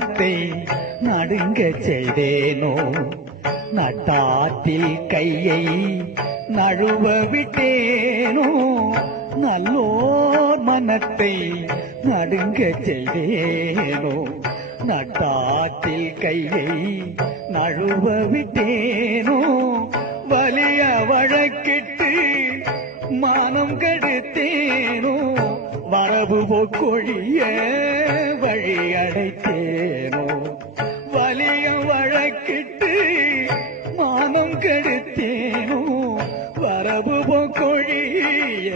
மனத்தை நடுங்க செய்தேனோ நட்டாற்றில் கையை நழுவ விட்டேனோ நல்லோர் மனத்தை நடுங்க செய்தேனோ நட்டாற்றில் கையை நழுவ விட்டேனோ வலிய வழக்கிட்டு மானம் கெடுத்தேனோ வரவு போக்கொழிய வழி அடைத்தேனோ வலிய வழக்கிட்டு மானம் கெடுத்தேனோ வரவு போக்கொழிய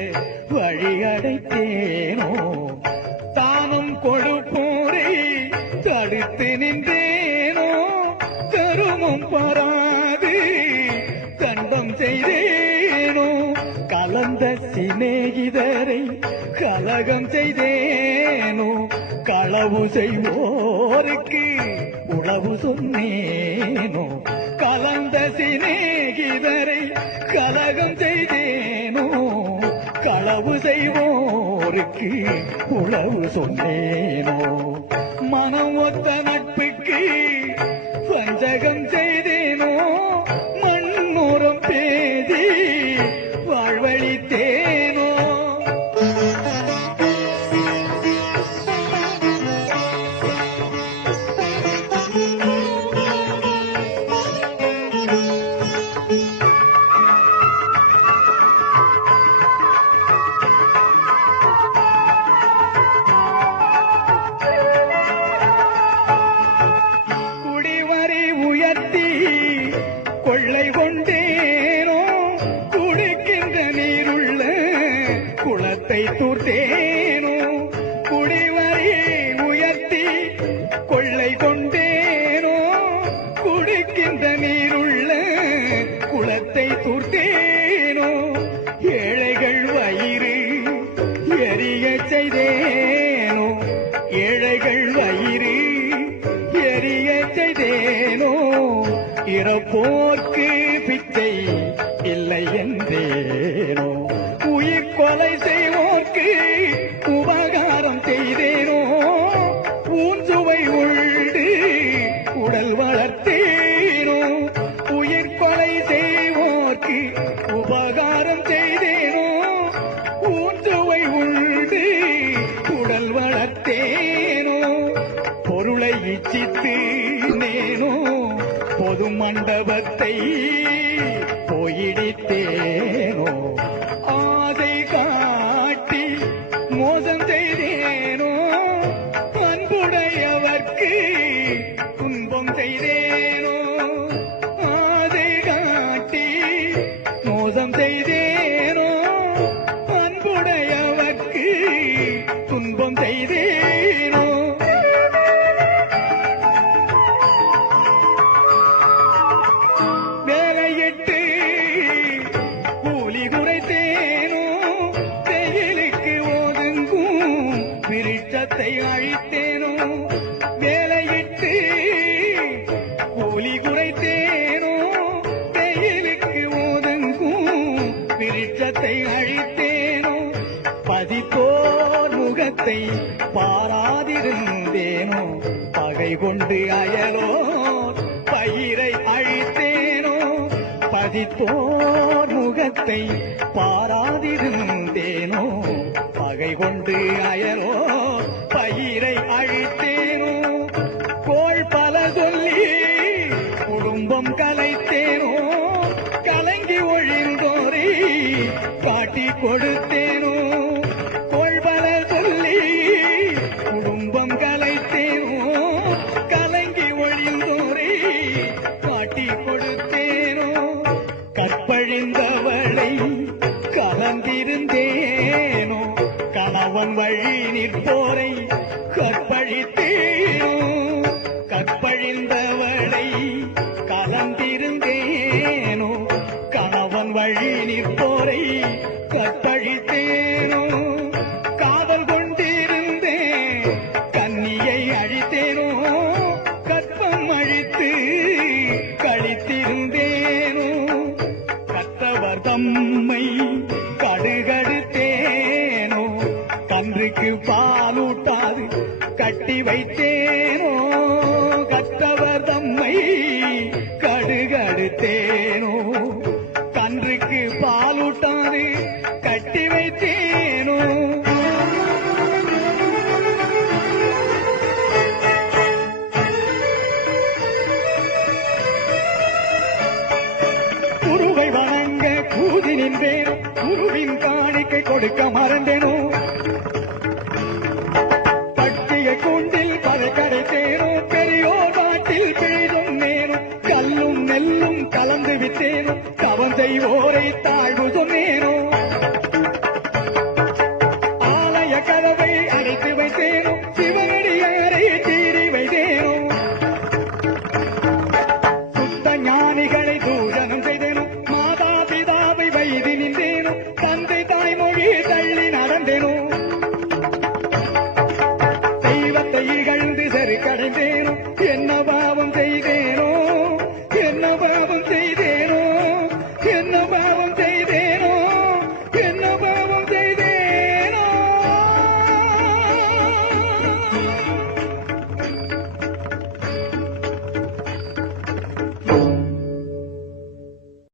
வழி அடைத்தேனோ தானும் கொடுப்போரை தடுத்து நின்றேனோ கருமம் பராது தண்டம் செய்தேனோ கலந்த சிநேகிதரை கலகம் செய்தேனோ களவு செய்வோருக்கு உளவு சொன்னேனோ கலந்த சிநேகிதரை கலகம் செய்தேனோ களவு செய்வோருக்கு உளவு சொன்னேனோ மனம் ஒத்த நட்புக்கு வஞ்சகம் செய்தேனோ மண்ணோரம் பேதி வாழ்வழித்தேனோ கொள்ளை கொண்டேனோ குடிக்கின்ற நீருள்ள குளத்தை தூர்த்தேனோ குடிவரி உயர்த்தி கொள்ளை கொண்டேனோ குடிக்கின்ற நீருள்ள குளத்தை தூர்த்தேனோ ஏழைகள் வயிறு எரிய செய்தேனோ ஏழைகள் வயிறு எரிய செய்தேனோ இறப்போர்க்கு பிச்சை இல்லை என்றேனோ உயிர் கொலை செய்வோர்க்கு உபகாரம் செய்தேனோ ஊன்சுவை உண்டு உடல் வளர்த்தேனோ உயிர் கொலை செய்வோர்க்கு உபகாரம் செய்தேனோ ஊன்சுவை உண்டு உடல் வளர்த்தேனோ பொருளை இச்சித்து நேனோ பொது மண்டபத்தை போயிடித்தேனோ ஆசை காட்டி மோசம் செய்தேனோ அன்புடையவர்க்கு துன்பம் செய்தேனோ ஆசை காட்டி மோசம் செய்தேனோ அன்புடையவர்க்கு துன்பம் செய்தேனோ வேலையிட்டு கூலி குறைத்தேனோ வெயிலுக்கு ஒதுங்கும் விருட்சத்தை அழித்தேனோ வேலையிட்டு கூலி குறைத்தேனோ வெயிலுக்கு ஒதுங்கும் விருட்சத்தை அழித்தேனோ பதித்தோர் முகத்தை பாராதிருந்தேனோ பகை கொண்டு அயலோர் பயிரை அழித்தேனோ பதித்தோர் முகத்தை பாராதிருந்தேனோ பகை கொண்டு அயலோ பயிரை அழித்தேனோ கோள் பல சொல்லி குடும்பம் கலைத்தேனோ கலங்கி ஒழிந்தோரை காட்டி கொடுத்தேனோ கோள் பல சொல்லி குடும்பம் கலைத்தேனோ கலங்கி ஒழிந்தோரை காட்டி கொடுத்தேனோ கற்பழிந்தவளை கலந்திருந்தேனோ கணவன் வழி நிற்போரை கற்பழித்தேனோ கற்பழிந்தவளை கலந்திருந்தேனோ கணவன் வழி நிற்போரை கற்பழித்தேனோ காதல் கொண்டிருந்தேன் கன்னியை அழித்தேனோ கற்பம் அழித்து கழித்திருந்தேனோ கற்றவர் தம்மை கடுகடுத்தேனோ கன்றுக்கு பாலூட்டாது கட்டி வைத்தேனோ கன்றுக்கு பாலூட்டாது கட்டி வைத்தேனோ குருவை வணங்க கூதி நின்றேனோ குருவின் காணிக்கை கொடுக்க மறந்தேனோ பட்டிய கூண்டில் பதை கடைத்தேனோ பெரியோர் நாட்டில் பிழை சொன்னேனோ கல்லும் நெல்லும் கலந்து விட்டேனோ தவம் செய்வோரை தாழ்வு சொன்னேனோ ஆலய கதவை அடைத்து வைத்தேனோ சிவனடியாரை தீரி வைத்தேனோ சுத்த ஞானிகளை தூஷணம் செய்தேனோ மாதா பிதாவை வைதி நின்றேனோ தந்தை தாய்மொழி தள்ளி நடந்தேனோ தெய்வத்தை